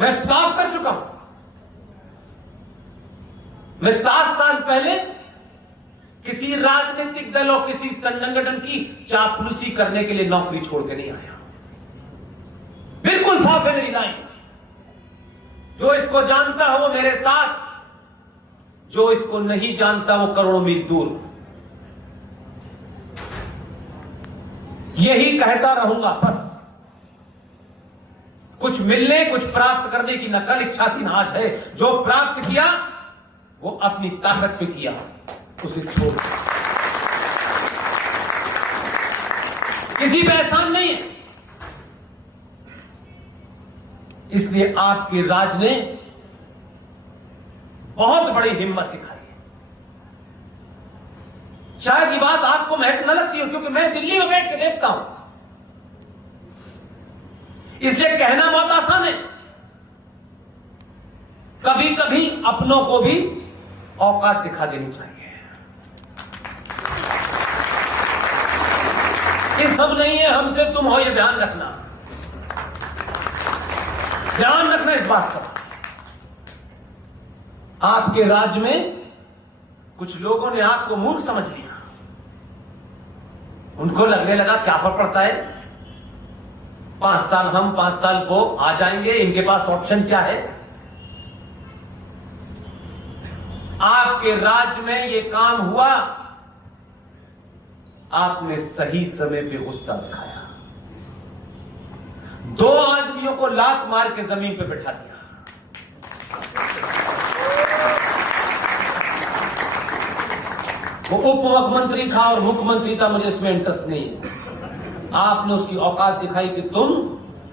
मैं साफ कर चुका हूं। मैं 7 साल पहले किसी राजनीतिक दल और किसी संगठन की चापलूसी करने के लिए नौकरी छोड़ के नहीं आया। बिल्कुल साफ है मेरी लाइन। जो इसको जानता है वो मेरे साथ, जो इसको नहीं जानता वो करोड़ों मील दूर। यही कहता रहूंगा बस। कुछ मिलने, कुछ प्राप्त करने की न कल इच्छा थी न आज है। जो प्राप्त किया वो अपनी ताकत पे किया, उसे छोड़ किसी पे एहसान नहीं है। इसलिए आपके राज ने बहुत बड़ी हिम्मत दिखाई है। शायद ये बात आपको महक न लगती हो, क्योंकि मैं दिल्ली में बैठ के देखता हूं, इसलिए कहना बहुत आसान है। कभी कभी अपनों को भी औकात दिखा देनी चाहिए। ये सब नहीं है हमसे तुम हो, ये ध्यान रखना, ध्यान रखना इस बात का। आपके राज्य में कुछ लोगों ने आपको मूर्ख समझ लिया। उनको लगने लगा क्या फर्क पड़ता है, 5 साल हम 5 साल वो आ जाएंगे, इनके पास ऑप्शन क्या है। आपके राज्य में ये काम हुआ, आपने सही समय पे गुस्सा दिखाया। 2 आदमियों को लात मार के जमीन पे बैठा दिया। वो उप मुख्यमंत्री था और मुख्यमंत्री था, मुझे इसमें इंटरेस्ट नहीं है। आपने उसकी औकात दिखाई कि तुम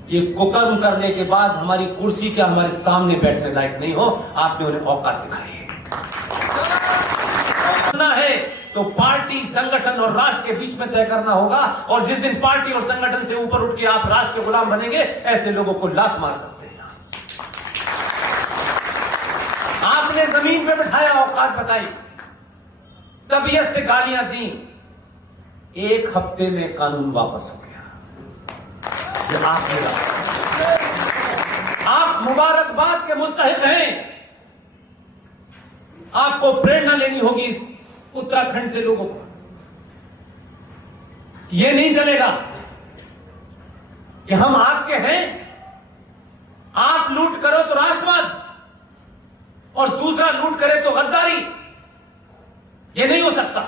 ये कुकर्म करने के बाद हमारी कुर्सी के हमारे सामने बैठने लायक नहीं हो। आपने उन्हें औकात दिखाई है तो पार्टी, संगठन और राष्ट्र के बीच में तय करना होगा। और जिस दिन पार्टी और संगठन से ऊपर उठ के आप राष्ट्र के गुलाम बनेंगे, ऐसे लोगों को लात मार सकते हैं। आपने जमीन पे बिठाया, औकात बताई, तबीयत से गालियां दी। 1 हफ्ते में कानून वापस हो गया। आप मुबारकबाद के मुस्तहिक हैं। आपको प्रेरणा लेनी होगी इस उत्तराखंड से लोगों को। यह नहीं चलेगा कि हम आपके हैं, आप लूट करो तो राष्ट्रवाद और दूसरा लूट करे तो गद्दारी। यह नहीं हो सकता।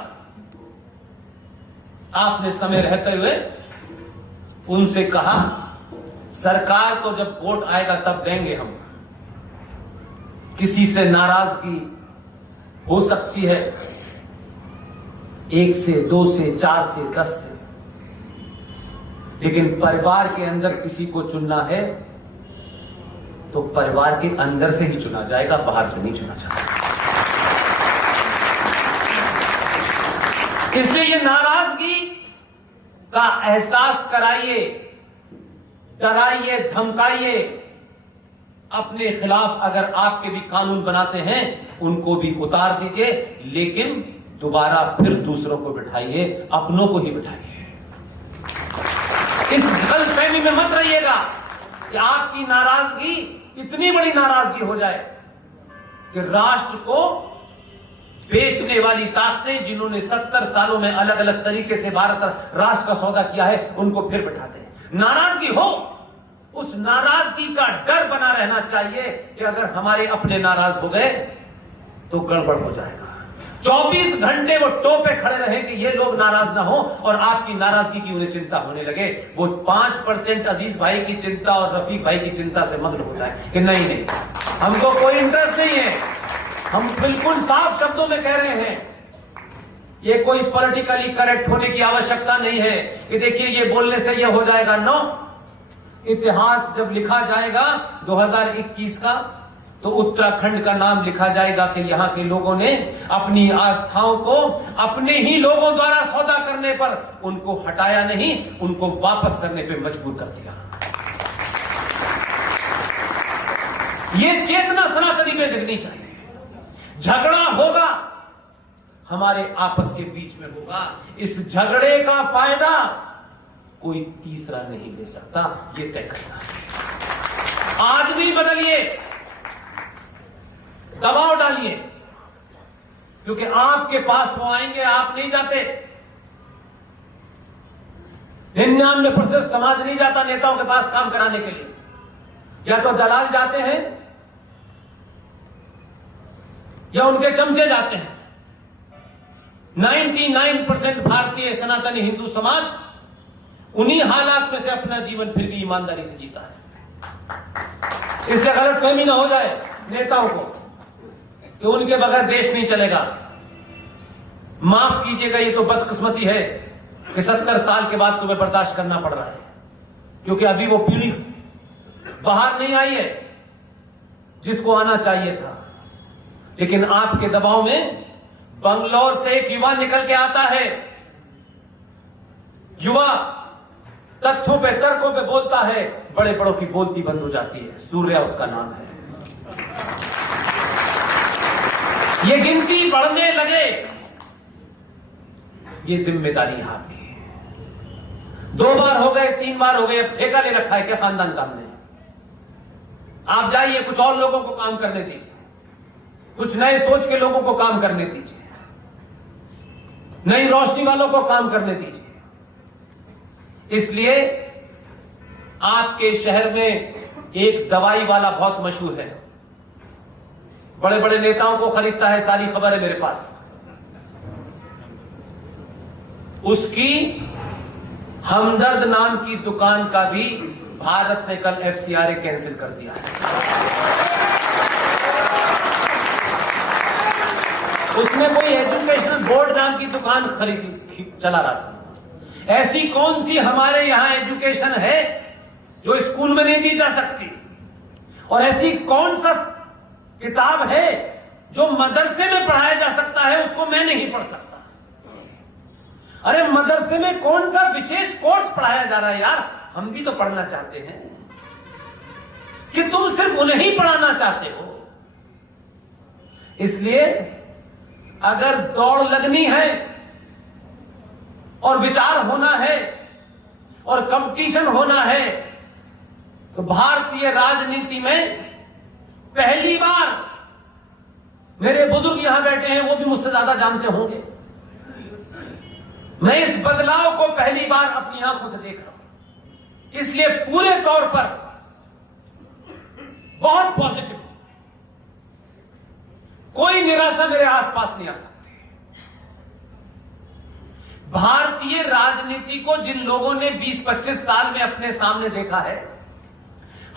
आपने समय रहते हुए उनसे कहा, सरकार तो जब वोट आएगा तब देंगे हम। किसी से नाराजगी हो सकती है, 1 से 2 से 4 से 10 से, लेकिन परिवार के अंदर किसी को चुनना है तो परिवार के अंदर से ही चुना जाएगा, बाहर से नहीं चुना जाएगा। इसलिए ये नाराजगी का एहसास कराइए, डराइए, धमकाइए। अपने खिलाफ अगर आपके भी कानून बनाते हैं उनको भी उतार दीजिए, लेकिन दोबारा फिर दूसरों को बिठाइए, अपनों को ही बिठाइए। इस गलतफहमी में मत रहिएगा कि आपकी नाराजगी इतनी बड़ी नाराजगी हो जाए कि राष्ट्र को बेचने वाली ताकतें, जिन्होंने 70 सालों में अलग अलग तरीके से भारत राष्ट्र का सौदा किया है, उनको फिर बिठाते हैं। नाराजगी हो, उस नाराजगी का डर बना रहना चाहिए कि अगर हमारे अपने नाराज हो गए तो गड़बड़ हो जाएगा। 24 घंटे वो टोपे खड़े रहे कि ये लोग नाराज ना हो और आपकी नाराजगी की उन्हें चिंता होने लगे। वो 5% अजीज भाई की चिंता और रफीक भाई की चिंता से मग्न हो जाए कि नहीं नहीं, हमको कोई इंटरेस्ट नहीं है। हम बिल्कुल साफ शब्दों में कह रहे हैं, ये कोई पॉलिटिकली करेक्ट होने की आवश्यकता नहीं है कि देखिए ये बोलने से ये हो जाएगा। नो, इतिहास जब लिखा जाएगा 2021 का, तो उत्तराखंड का नाम लिखा जाएगा कि यहां के लोगों ने अपनी आस्थाओं को अपने ही लोगों द्वारा सौदा करने पर उनको हटाया नहीं, उनको वापस करने पे मजबूर कर दिया। ये चेतना सनातनी में जगनी चाहिए। झगड़ा होगा, हमारे आपस के बीच में होगा। इस झगड़े का फायदा कोई तीसरा नहीं ले सकता, ये तय करना है। आदमी पार्टी बदलिए, दबाव डालिए, क्योंकि आपके पास वो आएंगे, आप नहीं जाते। 99% समाज नहीं जाता नेताओं के पास काम कराने के लिए, या तो दलाल जाते हैं या उनके चमचे जाते हैं। 99% भारतीय सनातनी हिंदू समाज उन्हीं हालात में से अपना जीवन फिर भी ईमानदारी से जीता है। इससे गलतफहमी ना हो जाए नेताओं को कि उनके बगैर देश नहीं चलेगा। माफ कीजिएगा, ये तो बदकिस्मती है कि 70 साल के बाद तुम्हें बर्दाश्त करना पड़ रहा है, क्योंकि अभी वो पीढ़ी बाहर नहीं आई है जिसको आना चाहिए था। लेकिन आपके दबाव में बंगलौर से एक युवा निकल के आता है। युवा तथ्यों पे, तर्कों पे बोलता है, बड़े बड़ों की बोलती बंद हो जाती है। सूर्या उसका नाम है। ये गिनती बढ़ने लगे, ये जिम्मेदारी है आपकी। 2 बार हो गए, 3 बार हो गए, अब ठेका ले रखा है क्या खानदान काम ने? आप जाइए, कुछ और लोगों को काम करने दीजिए, कुछ नए सोच के लोगों को काम करने दीजिए, नई रोशनी वालों को काम करने दीजिए। इसलिए आपके शहर में एक दवाई वाला बहुत मशहूर है, बड़े बड़े नेताओं को खरीदता है, सारी खबर है मेरे पास। उसकी हमदर्द नाम की दुकान का भी भारत ने कल FCRA कैंसिल कर दिया है। उसने कोई एजुकेशन बोर्ड नाम की दुकान खरीदी, चला रहा था। ऐसी कौन सी हमारे यहां एजुकेशन है जो स्कूल में नहीं दी जा सकती? और ऐसी कौन सा किताब है जो मदरसे में पढ़ाया जा सकता है, उसको मैं नहीं पढ़ सकता? अरे मदरसे में कौन सा विशेष कोर्स पढ़ाया जा रहा है यार? हम भी तो पढ़ना चाहते हैं। कि तुम सिर्फ उन्हें ही पढ़ाना चाहते हो? इसलिए अगर दौड़ लगनी है और विचार होना है और कंपटीशन होना है, तो भारतीय राजनीति में पहली बार, मेरे बुजुर्ग यहां बैठे हैं, वो भी मुझसे ज्यादा जानते होंगे, मैं इस बदलाव को पहली बार अपनी आंखों से देख रहा हूं। इसलिए पूरे तौर पर बहुत पॉजिटिव, कोई निराशा मेरे आसपास नहीं आ सकती। भारतीय राजनीति को जिन लोगों ने 20-25 साल में अपने सामने देखा है,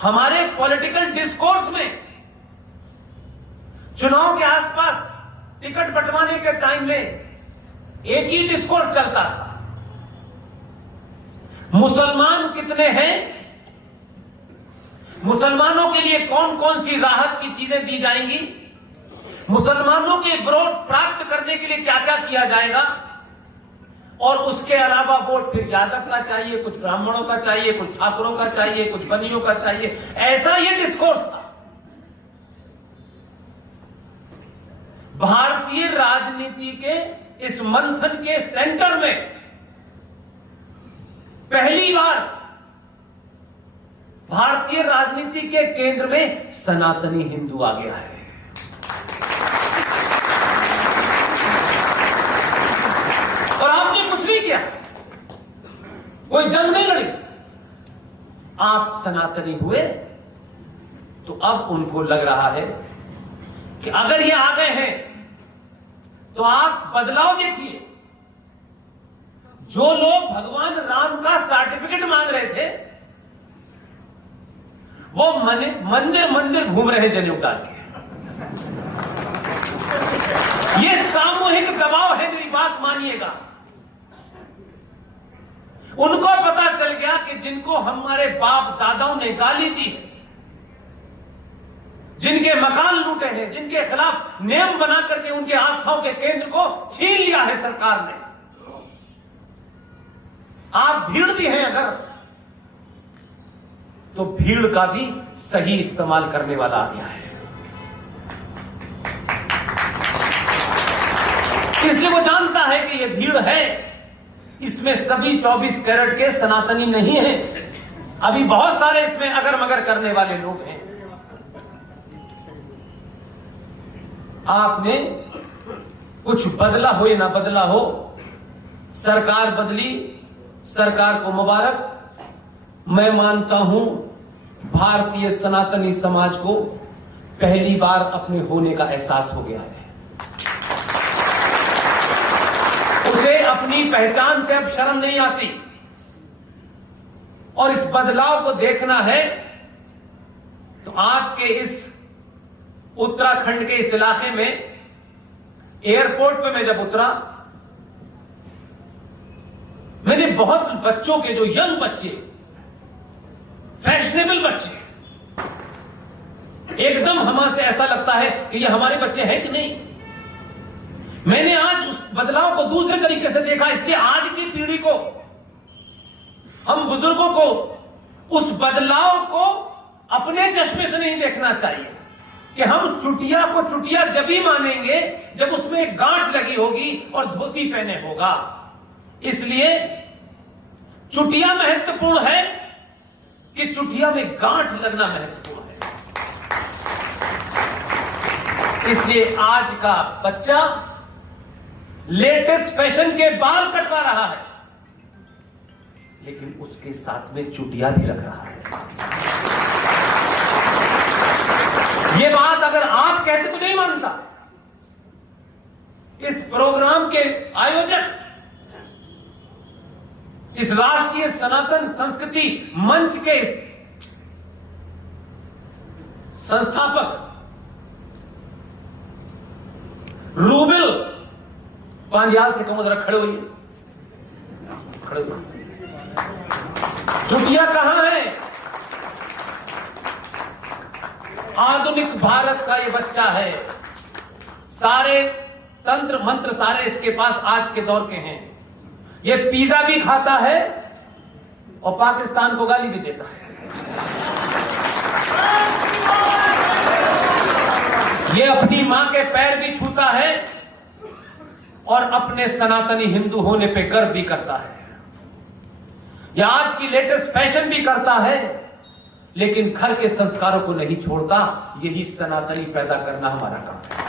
हमारे पॉलिटिकल डिस्कोर्स में चुनाव के आसपास टिकट बंटवाने के टाइम में एक ही डिस्कोर्स चलता था, मुसलमान कितने हैं, मुसलमानों के लिए कौन कौन सी राहत की चीजें दी जाएंगी, मुसलमानों के वोट प्राप्त करने के लिए क्या क्या किया जाएगा, और उसके अलावा वोट फिर यादव का चाहिए, कुछ ब्राह्मणों का चाहिए, कुछ ठाकुरों का चाहिए, कुछ बनियों का चाहिए। ऐसा ये डिस्कोर्स था। भारतीय राजनीति के इस मंथन के सेंटर में पहली बार भारतीय राजनीति के केंद्र में सनातनी हिंदू आ गया है। और आपने कुछ नहीं किया, कोई जंग नहीं लड़ी, आप सनातनी हुए। तो अब उनको लग रहा है कि अगर ये आ गए हैं तो आप बदलाव देखिए। जो लोग भगवान राम का सर्टिफिकेट मांग रहे थे, वो मंदिर मंदिर घूम रहे जनेऊ डाल के। ये सामूहिक दबाव है, मेरी बात मानिएगा। उनको पता चल गया कि जिनको हमारे बाप दादाओं ने गाली दी है, जिनके मकान लूटे हैं, जिनके खिलाफ नियम बना करके उनके आस्थाओं के केंद्र को छीन लिया है सरकार ने, आप भीड़ भी हैं अगर, तो भीड़ का भी सही इस्तेमाल करने वाला आ गया है। इसलिए वो जानता है कि ये भीड़ है, इसमें सभी 24 कैरेट के सनातनी नहीं है। अभी बहुत सारे इसमें अगर मगर करने वाले लोग हैं। आपने कुछ बदला हो या ना बदला हो, सरकार बदली, सरकार को मुबारक। मैं मानता हूं भारतीय सनातनी समाज को पहली बार अपने होने का एहसास हो गया है। उसे अपनी पहचान से अब शर्म नहीं आती और इस बदलाव को देखना है तो आपके इस उत्तराखंड के इस इलाके में एयरपोर्ट पे मैं जब उतरा, मैंने बहुत बच्चों के, जो यंग बच्चे, फैशनेबल बच्चे, एकदम हमारे से ऐसा लगता है कि ये हमारे बच्चे हैं कि नहीं। मैंने आज उस बदलाव को दूसरे तरीके से देखा। इसलिए आज की पीढ़ी को, हम बुजुर्गों को उस बदलाव को अपने चश्मे से नहीं देखना चाहिए कि हम चुटिया को चुटिया जब ही मानेंगे जब उसमें एक गांठ लगी होगी और धोती पहने होगा। इसलिए चुटिया महत्वपूर्ण है कि चुटिया में गांठ लगना महत्वपूर्ण है। इसलिए आज का बच्चा लेटेस्ट फैशन के बाल कटवा रहा है, लेकिन उसके साथ में चुटिया भी रख रहा है। यह बात अगर आप कहते तो नहीं मानता। इस प्रोग्राम के आयोजक, इस राष्ट्रीय सनातन संस्कृति मंच के संस्थापक रूबिल पांड्याल से कहूं, जरा खड़े होइए, खड़े होइए। चुटिया कहां है? आधुनिक भारत का ये बच्चा है। सारे तंत्र मंत्र सारे इसके पास आज के दौर के हैं। ये पिज्जा भी खाता है और पाकिस्तान को गाली भी देता है। ये अपनी मां के पैर भी छूता है और अपने सनातनी हिंदू होने पे गर्व भी करता है। यह आज की लेटेस्ट फैशन भी करता है, लेकिन घर के संस्कारों को नहीं छोड़ता। यही सनातनी पैदा करना हमारा काम है।